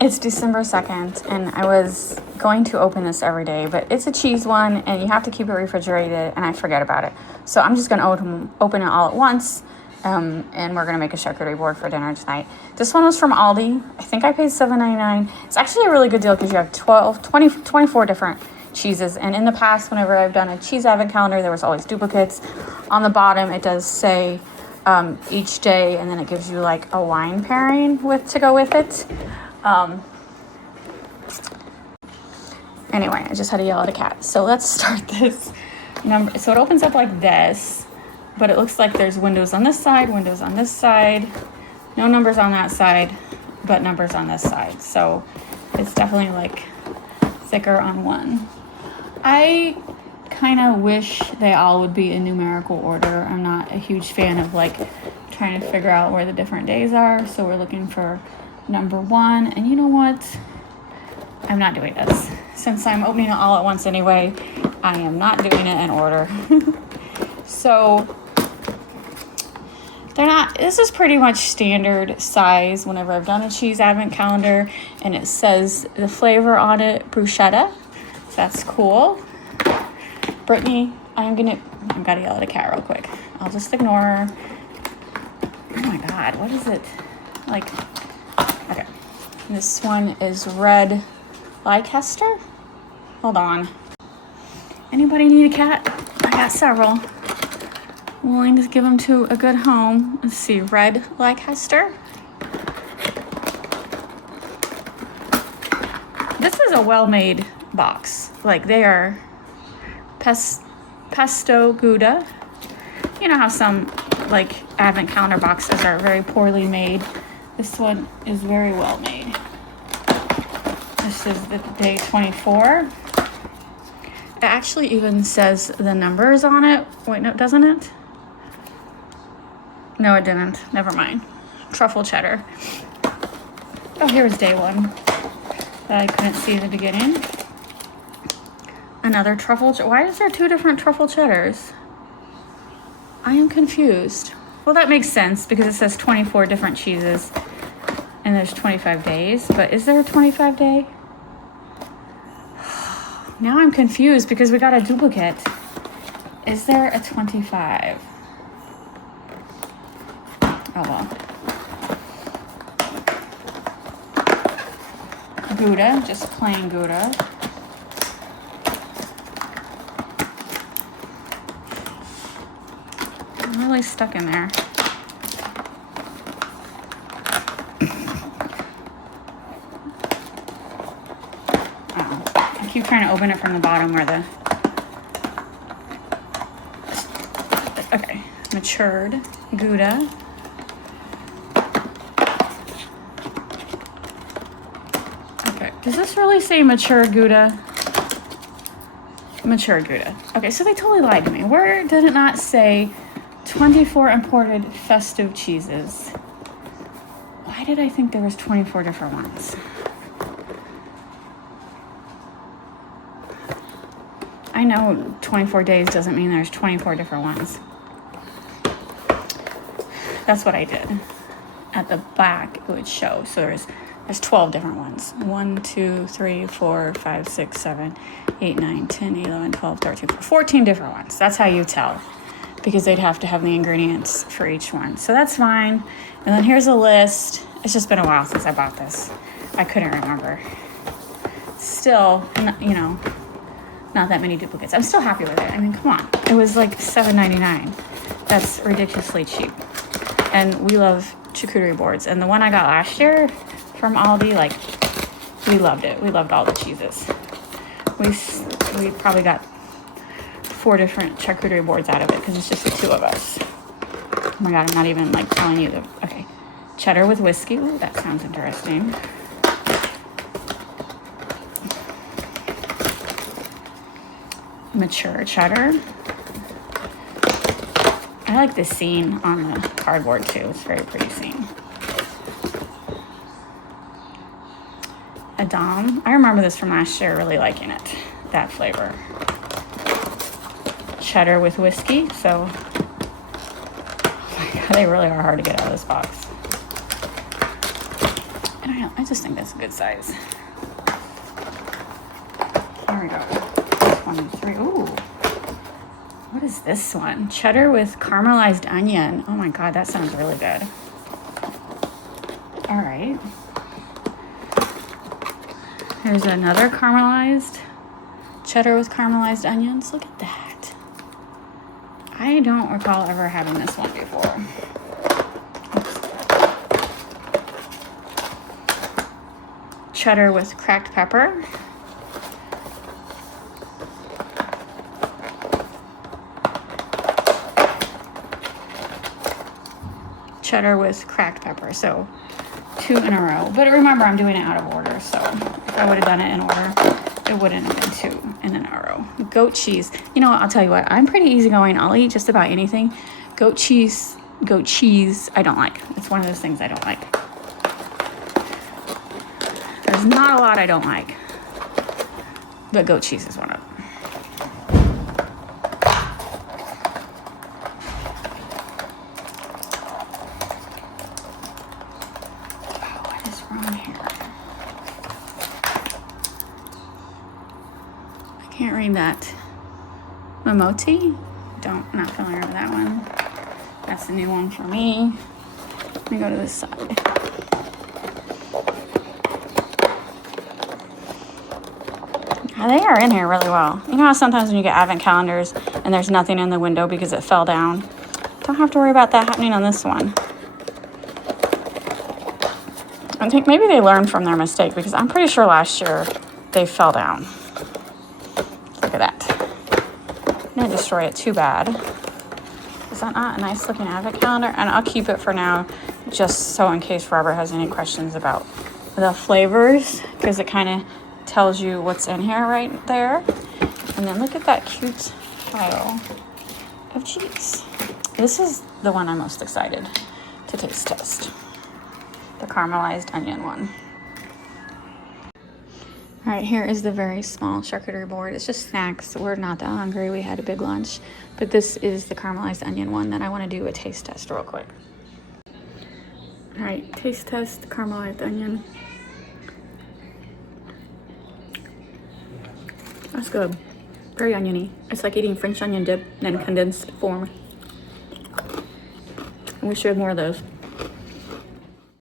It's December 2nd, and I was going to open this every day, but it's a cheese one, and you have to keep it refrigerated, and I forget about it. So I'm just going to open it all at once, and we're going to make a charcuterie board for dinner tonight. This one was from Aldi. I think I paid $7.99. It's actually a really good deal because you have 24 different cheeses, and in the past, whenever I've done a cheese advent calendar, there was always duplicates. On the bottom, it does say each day, and then it gives you like a wine pairing to go with it. Anyway, I just had to yell at a cat. So let's start this number. So it opens up like this, but it looks like there's windows on this side, windows on this side, no numbers on that side, but numbers on this side. So it's definitely like thicker on one. I kind of wish they all would be in numerical order. I'm not a huge fan of like trying to figure out where the different days are. So we're looking for number 1, and you know what? I'm not doing this. Since I'm opening it all at once anyway, I am not doing it in order. So this is pretty much standard size whenever I've done a cheese advent calendar, and it says the flavor on it, bruschetta. So that's cool. Brittany, I've got to yell at a cat real quick. I'll just ignore her. Oh my God, what is it? Like, okay. This one is red Leicester. Hold on. Anybody need a cat? I got several. Willing to give them to a good home. Let's see, red Leicester. This is a well-made box. Like, they are pesto Gouda. You know how some like advent calendar boxes are very poorly made. This one is very well made. This is the day 24. It actually even says the numbers on it. Wait, no, doesn't it? No, it didn't. Never mind. Truffle cheddar. Oh, here's day 1 that I couldn't see in the beginning. Another truffle. Why is there 2 different truffle cheddars? I am confused. Well, that makes sense because it says 24 different cheeses and there's 25 days. But is there a 25 day? Now I'm confused because we got a duplicate. Is there a 25? Oh, well. Gouda, just plain Gouda. I'm really stuck in there. I keep trying to open it from the bottom where the... Okay, matured Gouda. Okay, does this really say matured Gouda? Matured Gouda. Okay, so they totally lied to me. Where did it not say 24 imported festive cheeses? Why did I think there was 24 different ones? I know 24 days doesn't mean there's 24 different ones. That's what I did. At the back, it would show. So there's 12 different ones. 1, 2, 3, 4, 5, 6, 7, 8, 9, 10, 11, 12, 13, 14 different ones. That's how you tell. Because they'd have to have the ingredients for each one. So that's fine. And then here's a list. It's just been a while since I bought this. I couldn't remember. Still, you know, not that many duplicates. I'm still happy with it. I mean, come on. It was like $7.99. That's ridiculously cheap. And we love charcuterie boards. And the one I got last year from Aldi, like, we loved it. We loved all the cheeses. We probably got 4 different charcuterie boards out of it because it's just the 2 of us. Oh my God, I'm not even like telling you okay. Cheddar with whiskey. Ooh, that sounds interesting. Mature cheddar. I like this scene on the cardboard too. It's a very pretty scene. Adam. I remember this from last year, really liking it. That flavor. Cheddar with whiskey. So, oh my God, they really are hard to get out of this box. And I just think that's a good size. Here we go. 23. Ooh. What is this one? Cheddar with caramelized onion. Oh my God, that sounds really good. All right. Here's another caramelized cheddar with caramelized onions. Look at that. I don't recall ever having this one before. Cheddar with cracked pepper. Cheddar with cracked pepper. So 2 in a row. But remember, I'm doing it out of order. So if I would have done it in order, it wouldn't have been 2 in a row. Goat cheese. You know what? I'll tell you what. I'm pretty easygoing. I'll eat just about anything. Goat cheese, I don't like. It's one of those things I don't like. There's not a lot I don't like. But goat cheese is one of them. Can't read that. Momoti? Not familiar with that one. That's a new one for me. Let me go to this side. They are in here really well. You know how sometimes when you get advent calendars and there's nothing in the window because it fell down? Don't have to worry about that happening on this one. I think maybe they learned from their mistake because I'm pretty sure last year they fell down. Look at that. I'm going to destroy it too bad. Is that not a nice looking advent calendar? And I'll keep it for now just so in case Robert has any questions about the flavors because it kind of tells you what's in here right there. And then look at that cute pile of cheese. This is the one I'm most excited to taste test. The caramelized onion one. All right, here is the very small charcuterie board. It's just snacks. We're not that hungry. We had a big lunch. But this is the caramelized onion one that I want to do a taste test real quick. All right, taste test caramelized onion. That's good. Very oniony. It's like eating French onion dip in condensed form. I wish we had more of those.